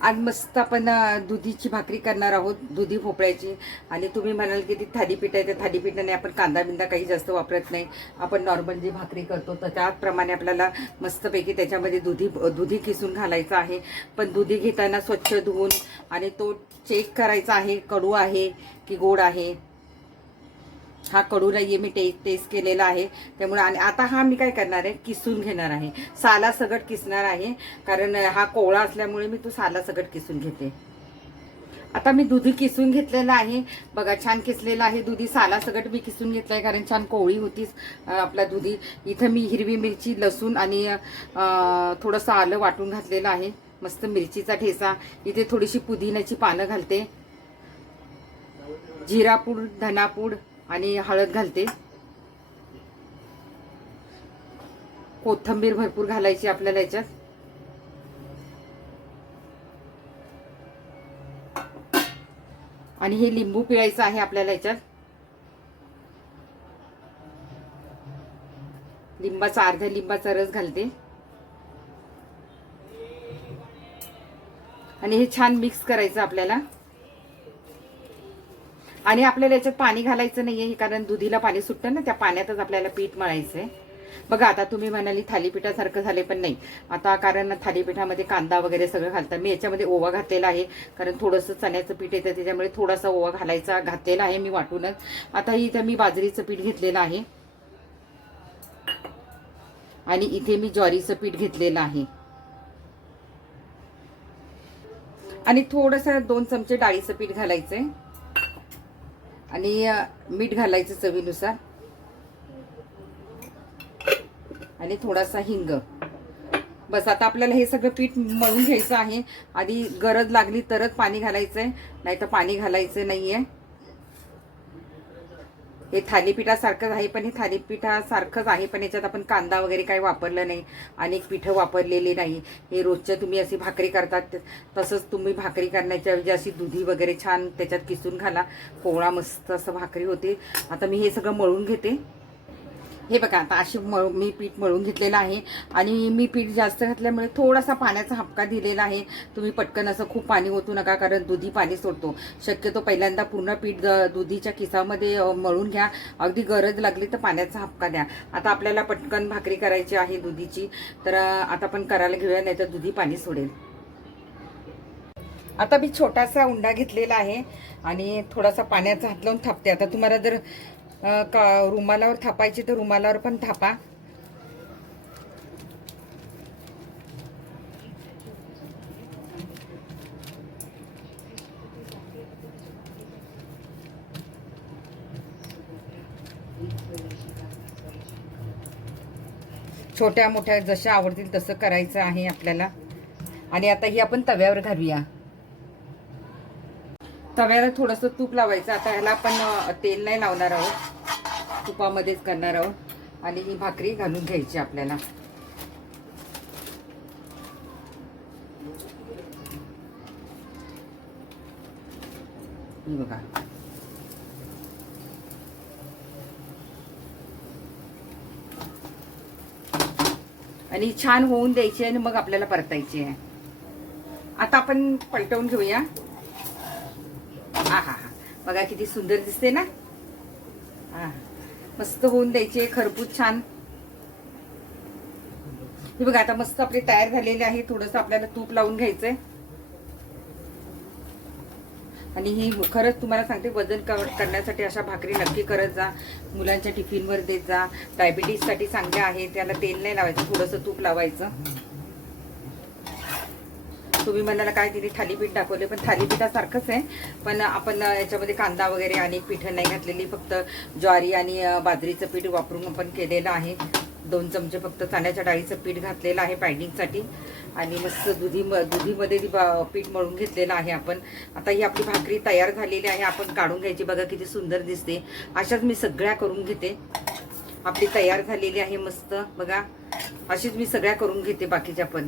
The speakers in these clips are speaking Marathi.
आज मस्त आपण दुधीची भाकरी करणार आहोत, दुधी भोपळ्याची. आणि तुम्ही म्हणाल की ती थालीपीठ आहे, त्या थालीपीठाने आपण कांदा बिंदा काही जास्त वापरत नाही. आपण नॉर्मल जी भाकरी करतो तर त्याप्रमाणे आपल्याला मस्तपैकी त्याच्यामध्ये दुधी किसून घालायचं आहे. पण दुधी घेताना स्वच्छ धुवून आणि तो चेक करायचा आहे, कडू आहे की गोड आहे. हा कडू नाहीये, मी टेस्ट केलेला आहे. त्यामुळे आणि आता हा मी काय करणार आहे, किसून घेणार आहे, साला सगट किसणार आहे. कारण हा कोवळा असल्यामुळे मी तो साला सगट किसून घेते. आता मी दुधी किसून घेतलेला आहे बघा, छान किसलेला आहे दुधी. साला सगट मी किसून घेतलाय कारण छान कोवळी होतीच आपला दुधी. इथं मी हिरवी मिरची, लसूण आणि थोडंसं आलं वाटून घातलेलं आहे. मस्त मिरचीचा ठेचा. इथे थोडीशी पुदिन्याची पानं घालते, जिरापूड, धनापूड आणि हळद घालते. कोथिंबीर भरपूर घालायची आपल्याला याच्यात. आणि हे लिंबू पिळायचं आहे आपल्याला याच्यात. लिंबाचा, अर्ध्या लिंबाचा रस घालते. आणि हे छान मिक्स करायचं आपल्याला. आणि आपल्याला याच्यात पाणी घालायचं नाहीये, कारण दुधीला पाणी सुटतं ना, त्या पाण्यातच आपल्याला पीठ मळायचंय. बघा आता तुम्ही म्हणाली थालीपीठासारखं झाले, पण नाही. आता कारण थालीपीठामध्ये कांदा वगैरे सगळं घालतात. मी याच्यामध्ये ओवा घातलेला आहे, कारण थोडंसं चण्याचं पीठ येतं त्याच्यामुळे थोडासा ओवा घातलेला आहे मी वाटूनच. आता इथे मी बाजरीचं पीठ घेतलेलं आहे आणि इथे मी ज्वारीचं पीठ घेतलेलं आहे. आणि थोडंसं 2 चमचे डाळीचं पीठ घालायचंय आणि मीठ घालायचं चवीनुसार आणि थोडासा हिंग. बस आता आपल्याला हे सगळं पीठ मळून घ्यायचं आहे. आधी गरज लागली तरच पाणी घालायचंय, नाही तर पाणी घालायचं नाहीये. हे थालीपीठासारखंच आहे, पण हे थालीपीठासारखंच आहे, पण याच्यात आपण कांदा वगैरे काही वापरलं नाही, अनेक पिठं वापरलेली नाही. हे रोजच्या तुम्ही अशी भाकरी करतात तसंच तुम्ही भाकरी करण्याच्या ऐवजी अशी दुधी वगैरे छान त्याच्यात किसून घाला. कोवळा मस्त असं भाकरी होते. आता मी हे सगळं मळून घेते. हे बघा आता अशी मी पीठ मळून घेतलेलं आहे. आणि मी पीठ जास्त घातल्यामुळे थोडासा पाण्याचा हपका दिलेला आहे. तुम्ही पटकन असं खूप पाणी ओतू नका, कारण दुधी पाणी सोडतो. शक्यतो पहिल्यांदा पूर्ण पीठ दुधीच्या किसामध्ये मळून घ्या. अगदी गरज लागली तर पाण्याचा हपका द्या. आता आपल्याला पटकन भाकरी करायची आहे दुधीची, तर आता आपण करायला घेऊया, नाही तर दुधी पाणी सोडेल. आता मी छोटासा उंडा घेतलेला आहे आणि थोडासा पाण्याचा हात लावून थापते. आता तुम्हाला जर रुमालावर थापायची तर रुमालावर पण थापा. छोट्या मोठ्या जशा आवडतील तसं करायचं आहे आपल्याला. आणि आता ही आपण तव्यावर घालूया. तव्याला थोडंसं तूप लावायचं. आता ह्याला आपण तेल नाही लावणार आहोत, तुपामध्येच करणार आहोत. आणि ही भाकरी घालून घ्यायची आपल्याला. बघा आणि छान होऊन द्यायची आणि मग आपल्याला परतायची आहे. आता आपण पलटवून घेऊया. हा हा हा, बघा किती सुंदर दिसते ना. हा, मस्त होऊन द्यायची, खरपूस छान. हे बघा आता मस्त आपले तयार झालेले आहे. थोडंसं आपल्याला तूप लावून घ्यायचंय. आणि ही खरंच तुम्हाला सांगते, वजन करण्यासाठी अशा भाकरी नक्की करत जा. मुलांच्या टिफिनवर देत जा. डायबिटीजसाठी चांगल्या आहे. त्याला तेल नाही लावायचं, थोडंसं तूप लावायचं. तुम्ही म्हणाला काय तिने थालीपीठ दाखवले, पण थालीपीठासारखंच आहे. पण आपण याच्यामध्ये कांदा वगैरे अनेक पिठं नाही घातलेली, फक्त ज्वारी आणि बाजरीचं पीठ वापरून आपण केलेलं आहे. 2 चमचे फक्त चण्याच्या डाळीचं पीठ घातलेलं आहे बाइंडिंगसाठी. आणि मस्त दुधीमध्ये पीठ मळून घेतलेलं आहे आपण. आता ही आपली भाकरी तयार झालेली आहे, आपण काढून घ्यायची. बघा किती सुंदर दिसते. अशाच मी सगळ्या करून घेते. आपली तयार झालेली आहे मस्त. बघा अशीच मी सगळ्या करून घेते बाकीच्या पण.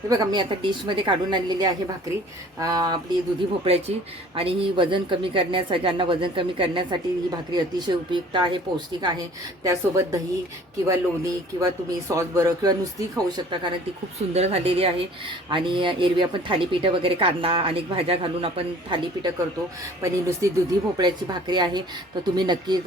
हे बघा मी आता डिशमध्ये काढून आणलेली आहे भाकरी आपली दुधी भोपळ्याची. आणि ही वजन कमी करण्यासाठी, ज्यांना वजन कमी करण्यासाठी ही भाकरी अतिशय उपयुक्त आहे, पौष्टिक आहे. त्यासोबत दही किंवा लोणी किंवा तुम्ही सॉस बरोबर किंवा नुसती खाऊ शकता, कारण ती खूप सुंदर झालेली आहे. आणि एरवी आपण थालीपीठं वगैरे कांदा अनेक भाज्या घालून आपण थालीपीठं करतो, पण ही नुसती दुधी भोपळ्याची भाकरी आहे. तर तुम्ही नक्की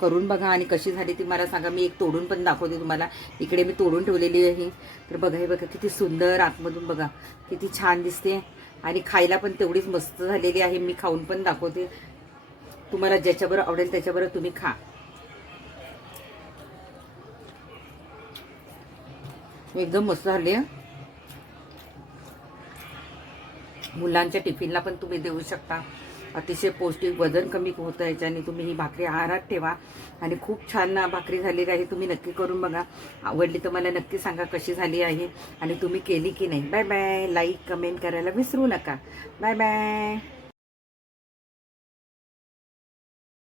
करून बघा आणि कशी झाली ती मला सांगा. मी एक तोडून पण दाखवते तुम्हाला. इकडे मी तोडून ठेवलेली आहे. तर बघा, हे बघा किती सुंदर आतमधून बघा किती छान दिसते आणि खायला पण तेवढीच मस्त झालेली आहे. मी खाऊन पण दाखवते, तुम्हाला ज्याच्याबरोबर आवडेल त्याच्याबरोबर तुम्ही खा. एकदम मस्त झाली आहे. मुलांच्या टिफिनला पण तुम्ही देऊ शकता. अतिशय पौष्टिक, वजन कमी होतं याच्याने. तुम्ही ही भाकरी आहारात ठेवा आणि खूप छान भाकरी झालेली आहे. तुम्ही नक्की करून बघा. आवडली तर मला नक्की सांगा कशी झाली आहे आणि तुम्ही केली की नाही. Bye bye. लाईक कमेंट करायला विसरू नका. Bye bye.